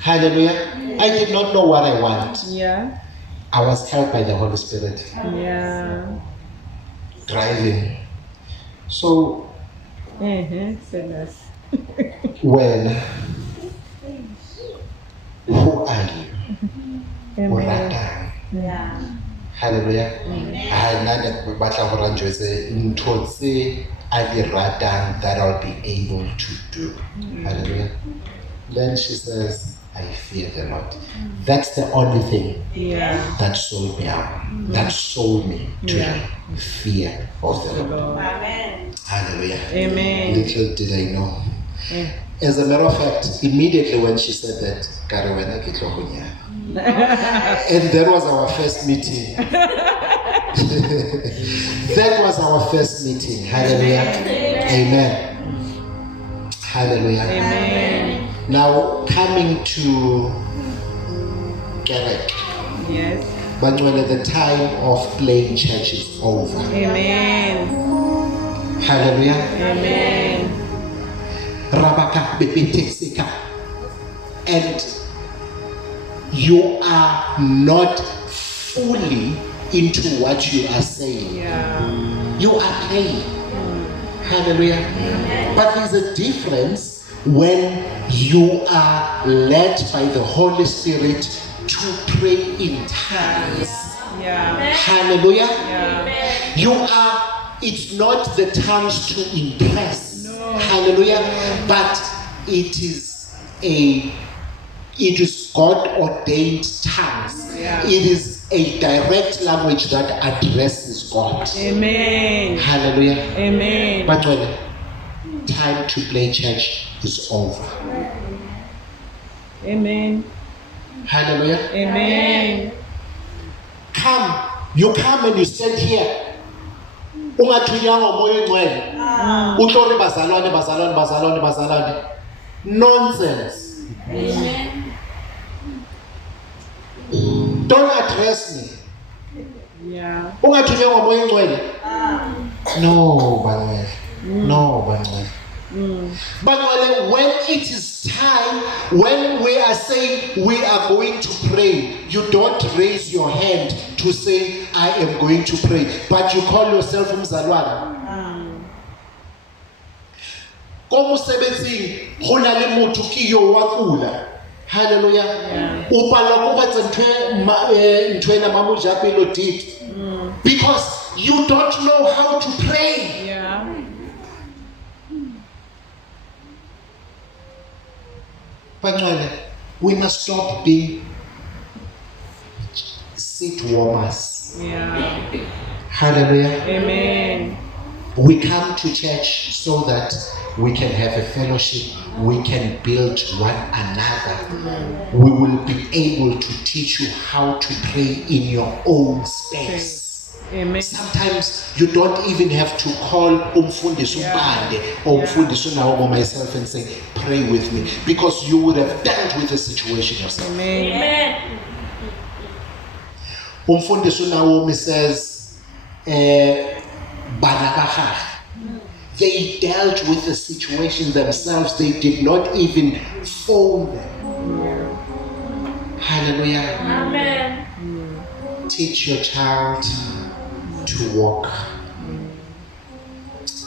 Hallelujah. I did not know what I want. Yeah. I was helped by the Holy Spirit. Yeah. Driving. So, Goodness. well, who are you? Amen. Hallelujah. That I'll be able to do. Hallelujah. Then she says, I fear the Lord. That's the only thing that sold me out. That sold me to the fear of the Lord. Amen. Hallelujah. Amen. Little did I know. As a matter of fact, immediately when she said that, and that was our first meeting. That was our first meeting. Hallelujah. Amen. Hallelujah. Amen. Now coming to Garek. Yes. But when the time of playing church is over. Amen. Hallelujah. Amen. Rabaka bebetesika. And you are not fully into what you are saying. Yeah. You are playing. Hallelujah. But there's a difference when you are led by the Holy Spirit to pray in tongues. Yeah. Hallelujah. Yeah. You are, it's not the tongues to impress. No. Hallelujah. But it is God ordained tongues. Yeah. It is a direct language that addresses God. Amen. Hallelujah. Amen. But when time to play church is over. Amen. Hallelujah. Amen. You come and you stand here. Ungathunyanga umoya engcwele. Uhlore bazalwane. Nonsense. Amen. Don't address me. Yeah. Ungathunyanga umoya engcwele. No, Banuel. No, Banuel. But when it is time, when we are saying we are going to pray, you don't raise your hand to say, I am going to pray, but you call yourself umzalwana. Komusebenzini hona le motho ke yo wa kula. Hallelujah. Upala ko batsa ntwena mamoja pelo did. Because you don't know how to pray. Yeah. But we must stop being seat warmers. Yeah. Hallelujah. Amen. We come to church so that we can have a fellowship, we can build one another. We will be able to teach you how to pray in your own space. Amen. Sometimes you don't even have to call umfundisi umbande or umfundisi unawo or myself and say, pray with me, because you would have dealt with the situation yourself. Amen. Amen. Umfundisi unawo says, Banagaha. They dealt with the situation themselves. They did not even phone them. Hallelujah. Amen. Teach your child to walk.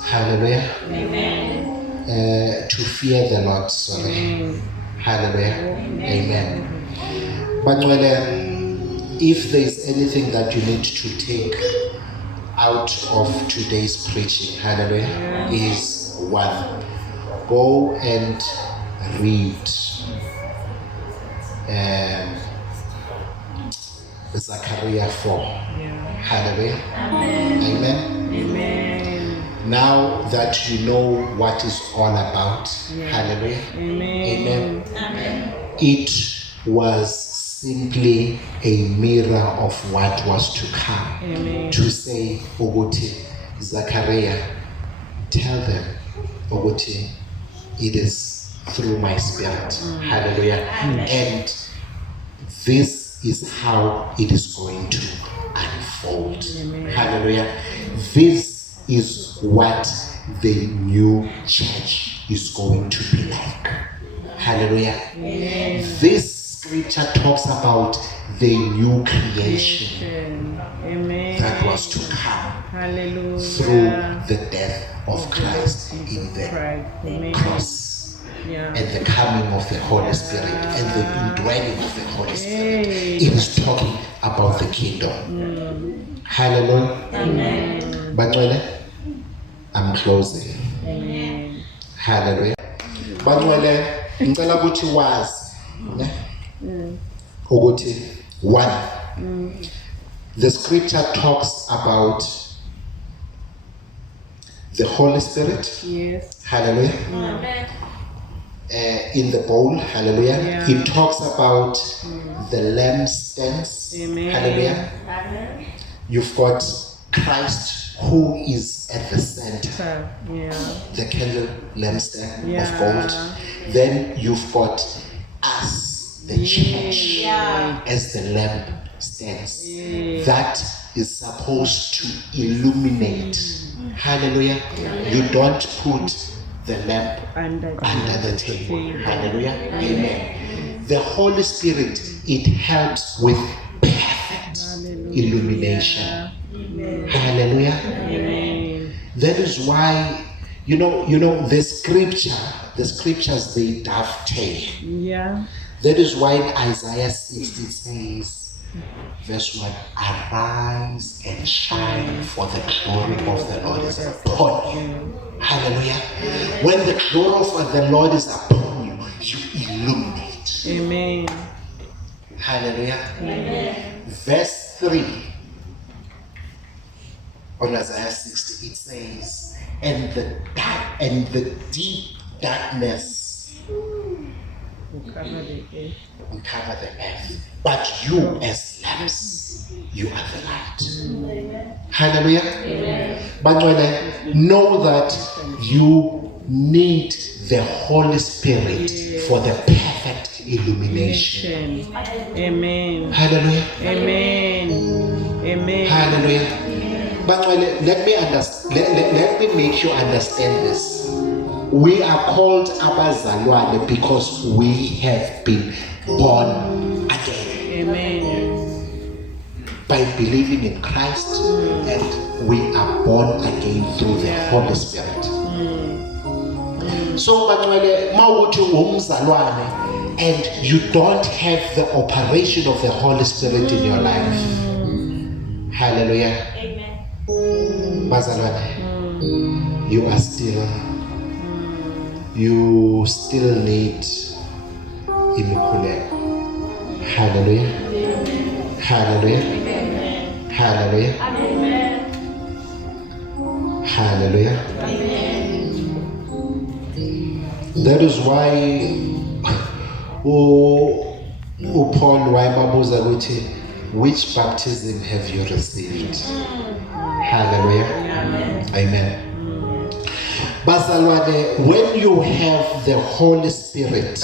Hallelujah. Amen. To fear the Lord. Sorry. Hallelujah. Amen. But if there is anything that you need to take out of today's preaching, hallelujah, is one. Go and read Zechariah 4. Hallelujah. Amen. Amen. Now that you know what is all about, hallelujah. Amen. Amen. It was simply a mirror of what was to come. Amen. To say, Oguti, Zechariah, tell them, Oguti, it is through my spirit. Hallelujah. And this is how it is going to unfold. Hallelujah. This is what the new church is going to be like. Hallelujah. This scripture talks about the new creation that was to come through the death of Christ in the cross. And the coming of the Holy Spirit and the indwelling of the Holy Spirit. It is talking about the kingdom. Hallelujah. Amen. But I'm closing. Amen. Hallelujah. But ngicela ukuthi wazi ukuthi one, the scripture talks about the Holy Spirit. Yes. Hallelujah. Amen. In the bowl, hallelujah. Yeah. It talks about the lampstands. Amen. Hallelujah. Amen. You've got Christ who is at the center, the candle lampstand of gold. Then you've got us, the church, as the lampstands. That is supposed to illuminate. Hallelujah. You don't put the lamp under the table. Hallelujah. Amen. The Holy Spirit, it helps with perfect illumination. Hallelujah. Amen. That is why the scriptures they dovetail. Yeah. That is why in Isaiah 60 says, verse 1, arise and shine, for the glory of the Lord is upon you. Hallelujah. When the glory of the Lord is upon you, you illuminate. Amen. Hallelujah. Amen. Verse 3 on Isaiah 60, it says, and the deep darkness Will cover the earth. will cover the earth. But you as lamps, you are the light. Hallelujah. But know that you need the Holy Spirit for the perfect illumination. Amen. Hallelujah. Amen. Amen. Hallelujah. But let me make you understand this. We are called abazalwane because we have been born again. Amen. By believing in Christ, and we are born again through the Holy Spirit. So, and you don't have the operation of the Holy Spirit in your life. Hallelujah. Amen. Bazalwane, you still need imikhuleko. Hallelujah. Hallelujah. Hallelujah. Amen. Hallelujah. That is why Paul wayemabuza ukuthi which baptism have you received? Hallelujah. Amen. Bazalwane, when you have the Holy Spirit,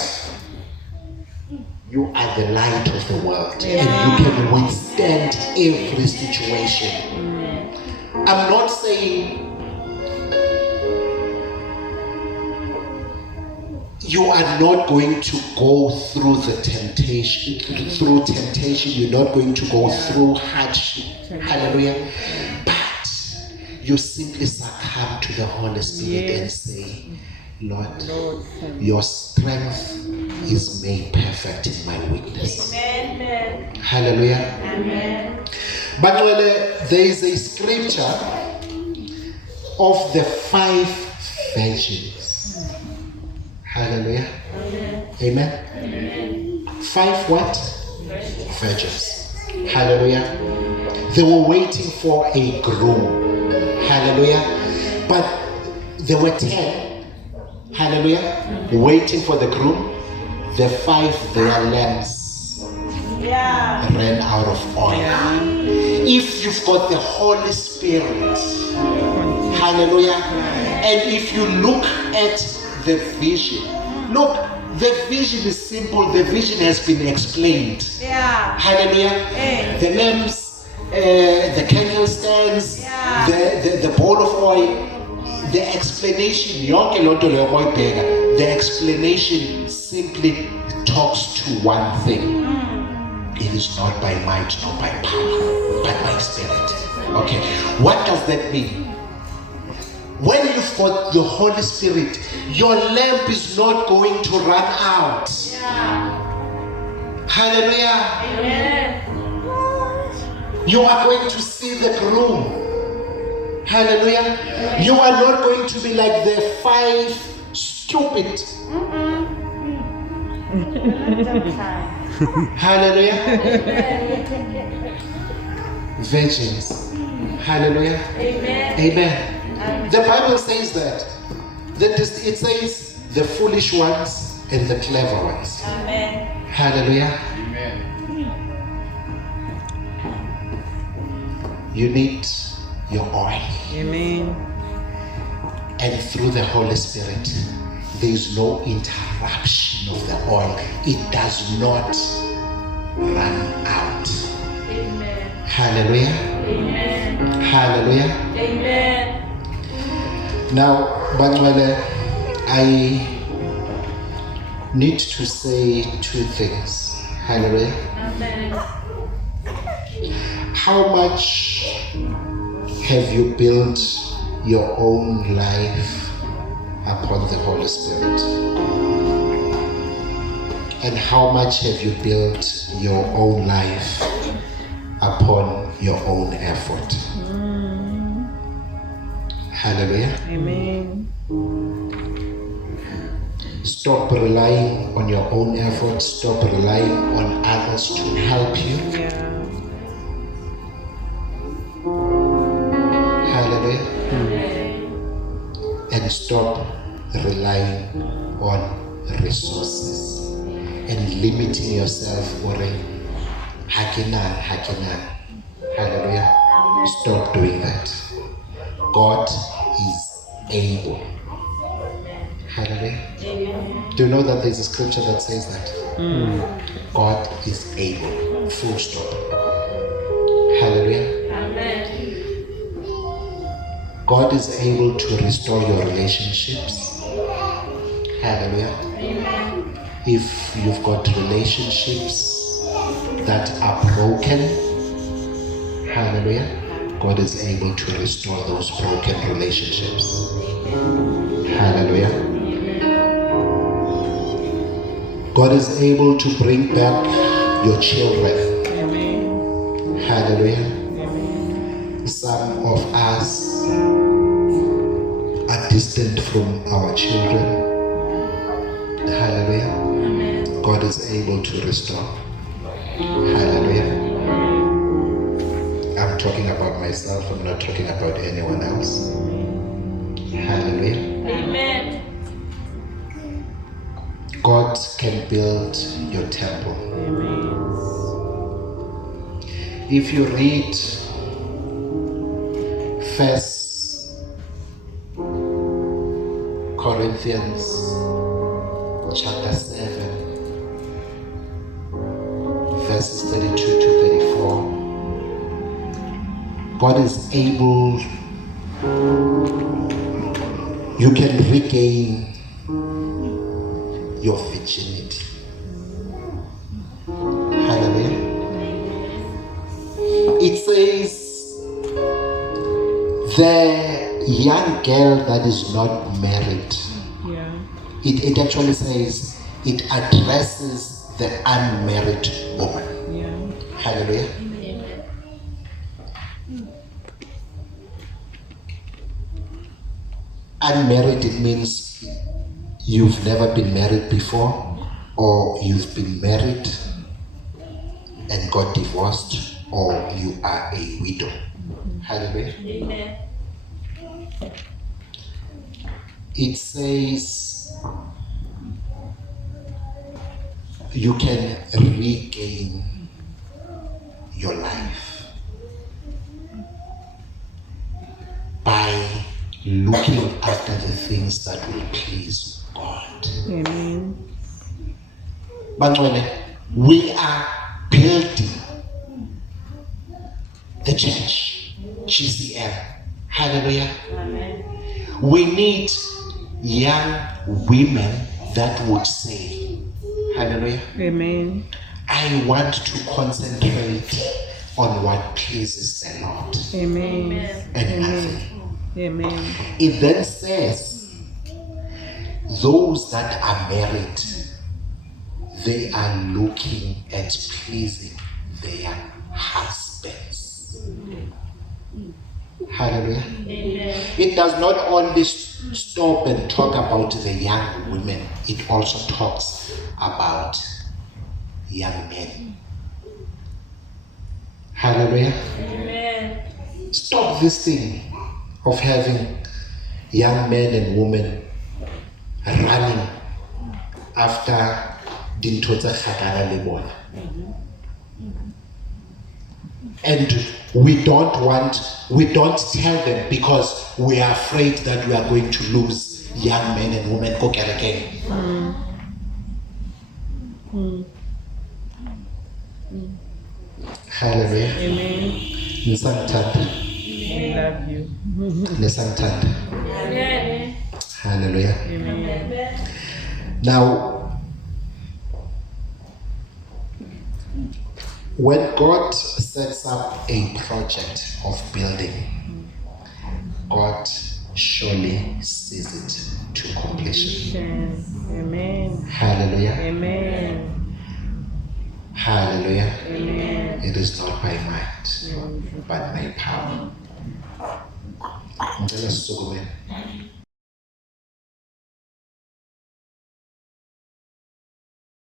you are the light of the world, and you can withstand every situation. I'm not saying you are not going to go through the temptation, you're not going to go through hardship. Hallelujah. But you simply succumb to the Holy Spirit and say, Lord, your strength is made perfect in my weakness. Amen. Hallelujah. Amen. But there is a scripture of the 5 virgins. Hallelujah. Amen. 5 what? Virgins. Hallelujah. They were waiting for a groom. Hallelujah. But there were 10. Hallelujah. Waiting for the groom. The 5, their lamps ran out of oil. If you've got the Holy Spirit, hallelujah, and if you look at the vision, look, the vision is simple. The vision has been explained. Hallelujah. The lamps, the candlestands, the bowl of oil. The explanation, the explanation simply talks to one thing. It is not by might, nor by power, but by spirit. Okay, what does that mean? When you've got the Holy Spirit, your lamp is not going to run out. Hallelujah. Amen. You are going to see the groom. Hallelujah. You are not going to be like the 5 stupid. Hallelujah. Virgins. Hallelujah. Amen. The Bible says that it says the foolish ones and the clever ones. Hallelujah. You need your oil. Amen. And through the Holy Spirit, there is no interruption of the oil. It does not run out. Amen. Hallelujah. Amen. Hallelujah. Amen. Now, Bangwele, I need to say 2 things. Hallelujah. Amen. How much have you built your own life upon the Holy Spirit? And how much have you built your own life upon your own effort? Hallelujah. Amen. Stop relying on your own effort. Stop relying on others to help you. Yeah. Hallelujah. And stop relying on resources and limiting yourself for Hakinan. Hallelujah. Stop doing that. God is able. Hallelujah. Do you know that there's a scripture that says that? God is able. Full stop. Hallelujah. God is able to restore your relationships. Hallelujah. If you've got relationships that are broken, hallelujah, God is able to restore those broken relationships. Hallelujah. God is able to bring back your children. Hallelujah. Some of us are distant from our children. Hallelujah. God is able to restore. Hallelujah. I'm talking about myself. I'm not talking about anyone else. Hallelujah. Amen. God can build your temple. If you read First Corinthians chapter 7, verses 32 to 34, God is able, you can regain your virginity. Hallelujah. It says, the young girl that is not married, Yeah. it actually says, it addresses the unmarried woman. Yeah. Hallelujah. Unmarried, it means you've never been married before, or you've been married and got divorced, or you are a widow. Hallelujah. Amen. It says you can regain your life by looking after the things that will please God. Amen. Bangcwele, we are building the church, GCM. Hallelujah. Amen. We need young women that would say, hallelujah, Amen. I want to concentrate on what pleases the Lord Amen. and nothing. Amen. It then says, those that are married, they are looking at pleasing their husbands. Hallelujah. Amen. It does not only stop and talk about the young women, it also talks about young men. Hallelujah. Amen. Stop this thing of having young men and women running after dintho tse kgakala le bona. And we don't tell them because we are afraid that we are going to lose young men and women go kerekeng. Hallelujah. Amen. Nisangithanda. We love you. Nisangithanda. Amen. Hallelujah. Amen. Now, when God sets up a project of building, God surely sees it to completion. Amen. Hallelujah. Amen. Hallelujah. Amen. It is not by might, but by power. Ngicela sisukume.